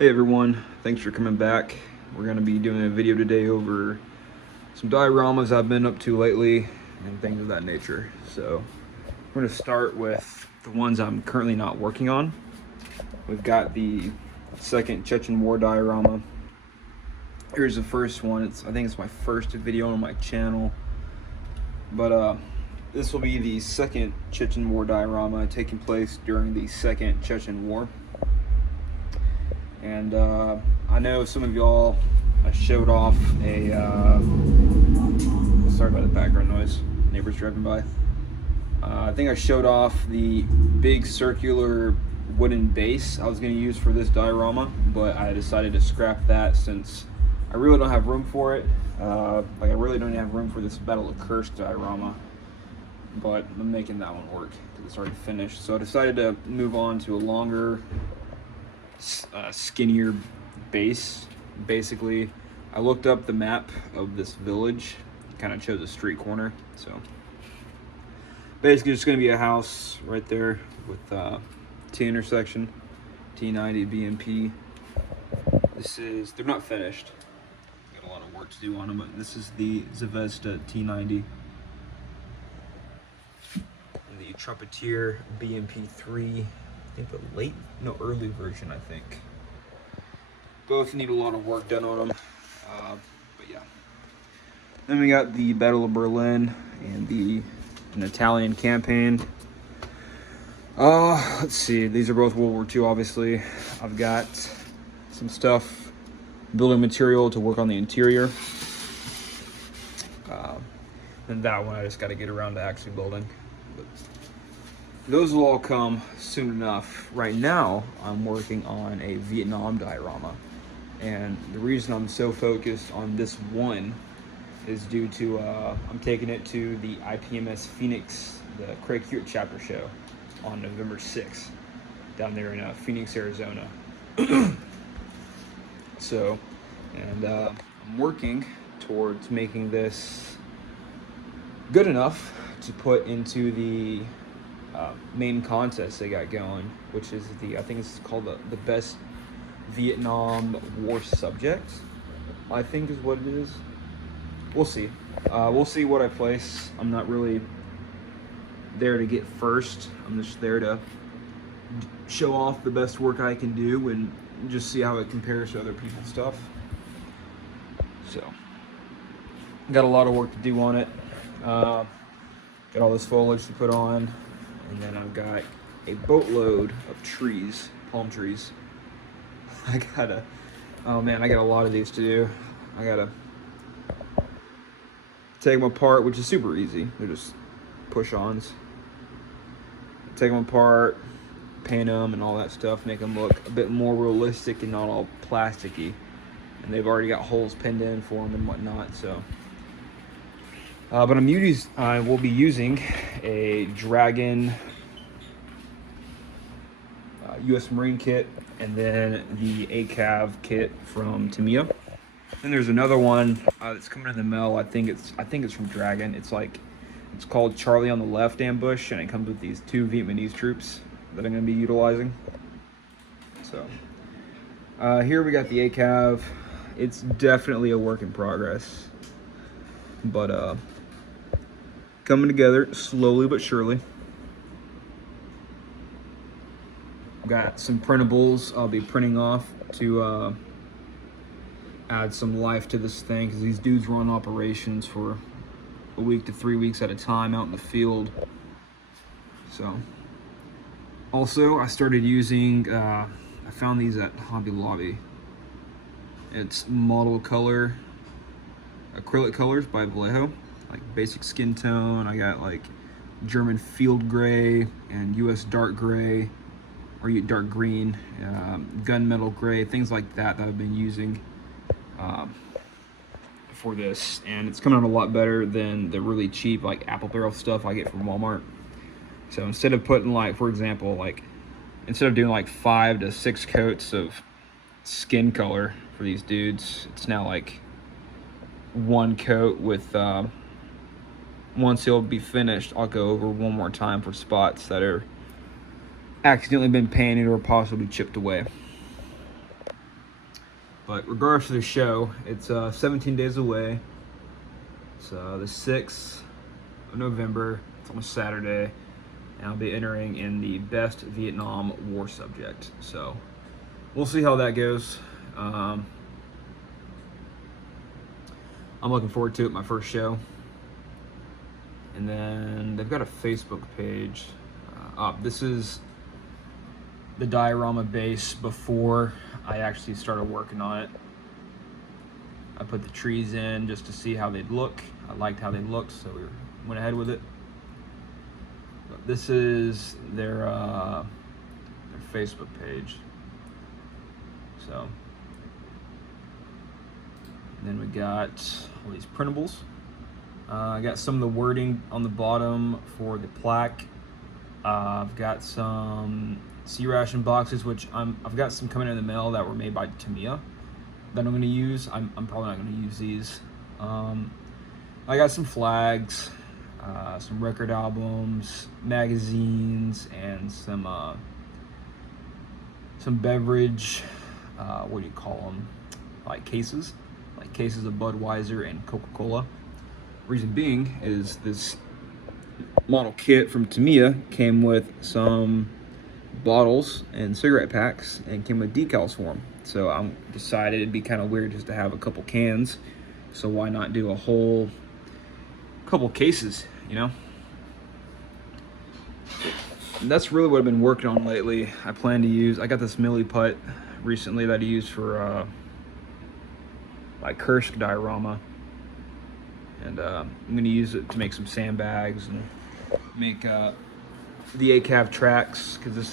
Hey everyone, thanks for coming back. We're going to be doing a video today over some dioramas I've been up to lately and things of that nature. So we're going to start with the ones I'm currently not working on. We've got the second Chechen War diorama. Here's the first one. I think it's my first video on my channel. But this will be the second Chechen War diorama taking place during the second Chechen War. And I know some of y'all, I showed off a, sorry about the background noise, neighbors driving by. I think I showed off the big circular wooden base I was going to use for this diorama, but I decided to scrap that since I really don't have room for it. I really don't have room for this Battle of Curse diorama, but I'm making that one work because it's already finished. So I decided to move on to a longer, skinnier base. Basically, I looked up the map of this village, kind of chose a street corner. So basically, it's going to be a house right there with T intersection, T90, BMP. They're not finished. Got a lot of work to do on them, but this is the Zvezda T90. And the Trumpeteer BMP3. I think the early version, I think. Both need a lot of work done on them, but yeah. Then we got the Battle of Berlin and an Italian campaign. Let's see, these are both World War II, obviously. I've got some stuff, building material to work on the interior. And that one I just got to get around to actually building. But those will all come soon enough. Right now, I'm working on a Vietnam diorama. And the reason I'm so focused on this one is due to, I'm taking it to the IPMS Phoenix, the Acrylic chapter show on November 6th, down there in Phoenix, Arizona. So, and I'm working towards making this good enough to put into the main contest they got going, which is I think it's called the best Vietnam War subject, I think is what it is. We'll see. We'll see what I place. I'm not really there to get first. I'm just there to show off the best work I can do and just see how it compares to other people's stuff. So, got a lot of work to do on it. Got all this foliage to put on. And then I've got a boatload of trees, palm trees. Oh man, I got a lot of these to do. I gotta take them apart, which is super easy. They're just push-ons. Take them apart, paint them and all that stuff, make them look a bit more realistic and not all plasticky. And they've already got holes pinned in for them and whatnot, so. But I will be using a Dragon U.S. Marine kit, and then the ACAV kit from Tamiya. Then there's another one that's coming in the mail. I think it's from Dragon. It's called Charlie on the Left Ambush, and it comes with these 2 Vietnamese troops that I'm going to be utilizing. So here we got the ACAV. It's definitely a work in progress, but coming together slowly but surely. Got some printables I'll be printing off to add some life to this thing, because these dudes run operations for a week to 3 weeks at a time out in the field. So, also I started using, I found these at Hobby Lobby. It's model color, acrylic colors by Vallejo, like basic skin tone. I got like German field gray and US dark gray, or dark green, gunmetal gray, things like that I've been using for this. And it's coming out a lot better than the really cheap like apple barrel stuff I get from Walmart. So instead of putting for example, instead of doing 5 to 6 coats of skin color for these dudes, it's now 1 coat with, once it'll be finished, I'll go over one more time for spots that are accidentally been painted or possibly chipped away. But regardless of the show, it's 17 days away. It's the 6th of November. It's on a Saturday. And I'll be entering in the best Vietnam War subject. So we'll see how that goes. I'm looking forward to it, my first show. And then they've got a Facebook page. This is the diorama base before I actually started working on it. I put the trees in just to see how they'd look. I liked how they looked, so we went ahead with it. But this is their Facebook page. So, and then we got all these printables. I got some of the wording on the bottom for the plaque. I've got some sea ration boxes, which I've got some coming in the mail that were made by Tamiya that I'm going to use. I'm probably not going to use these. I got some flags, some record albums, magazines, and some beverage. What do you call them? Like cases of Budweiser and Coca-Cola. Reason being is this model kit from Tamiya came with some bottles and cigarette packs and came with decals for them. So I decided it'd be kind of weird just to have a couple cans. So why not do a whole couple cases, you know? And that's really what I've been working on lately. I plan to use, I got this Millie putt recently that I used for like Kursk diorama. And I'm going to use it to make some sandbags and make the ACAV tracks, because this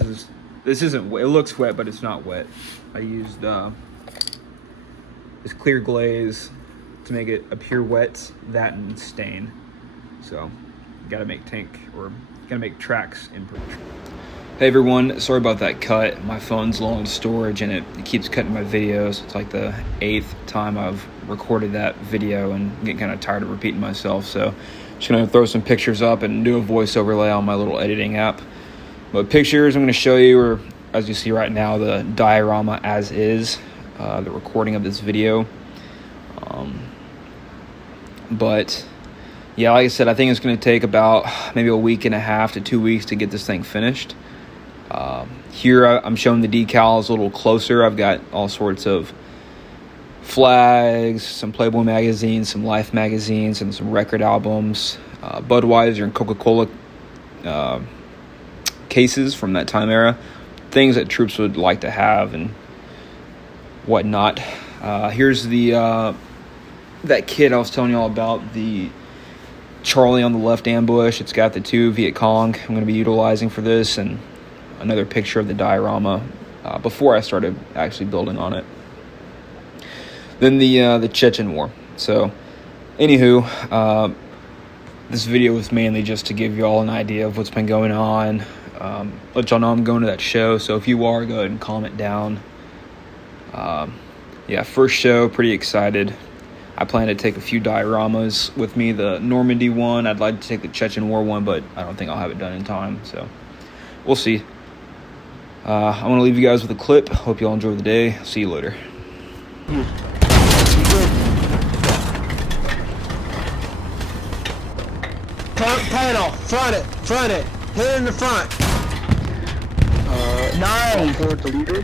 isn't wet. It looks wet, but it's not wet. I used this clear glaze to make it appear wet, that and stain. So gotta make tracks in proof. Hey everyone, sorry about that cut. My phone's low on storage and it keeps cutting my videos. It's like the 8th time I've recorded that video and I'm getting kind of tired of repeating myself. So just gonna throw some pictures up and do a voice overlay on my little editing app. But pictures I'm gonna show you are, as you see right now, the diorama as is, the recording of this video. But yeah, like I said, I think it's gonna take about maybe a week and a half to 2 weeks to get this thing finished. Here I'm showing the decals a little closer. I've got all sorts of flags, some Playboy magazines, some Life magazines, and some record albums, Budweiser and Coca-Cola cases from that time era, things that troops would like to have and whatnot. Here's the that kit I was telling you all about, the Charlie on the left ambush. It's got the 2 Viet Cong I'm going to be utilizing for this, and another picture of the diorama before I started actually building on it. Then the Chechen War. So, anywho, this video was mainly just to give you all an idea of what's been going on. Let y'all know I'm going to that show, so if you are, go ahead and comment down. Yeah, first show, pretty excited. I plan to take a few dioramas with me. The Normandy one, I'd like to take the Chechen War one, but I don't think I'll have it done in time, so we'll see. I want to leave you guys with a clip. Hope you all enjoy the day. See you later. Panel, front it, hit in the front. 9. Report to leader.